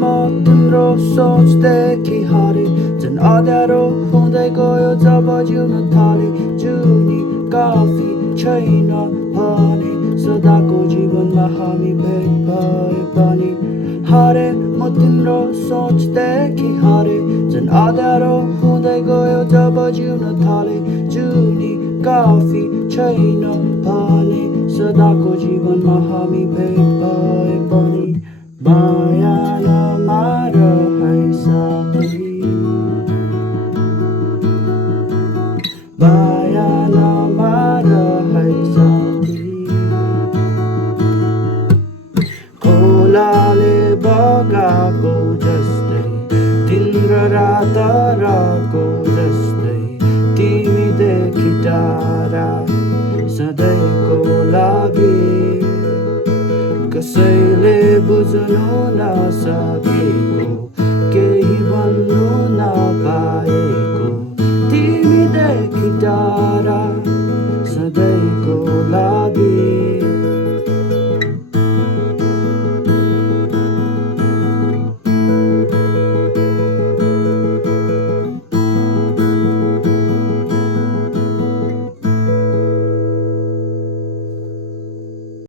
म तिम्रो सोचदेखि हरे झन् अँध्यारो हुँदै गयो जब जिउन थाले जुनी काफी छैन भने सदाको जीवनमा हामी भेट भए पनि हारे म तिम्रो सोचदेखि हारे झन् अँध्यारो हुँदै गयो जब जिउन थाले जुनी काफी छैन भने सदाको जीवनमा हामी भेट भए पनि माया नमार है साथी माया नमार है साथी खोलाले बगाएको जस्तै तिम्रो रात राको जस्तै तिमीदेखि टाढा सधैँको लागि कसैले बुझ्नु नसकेको केही भन्नु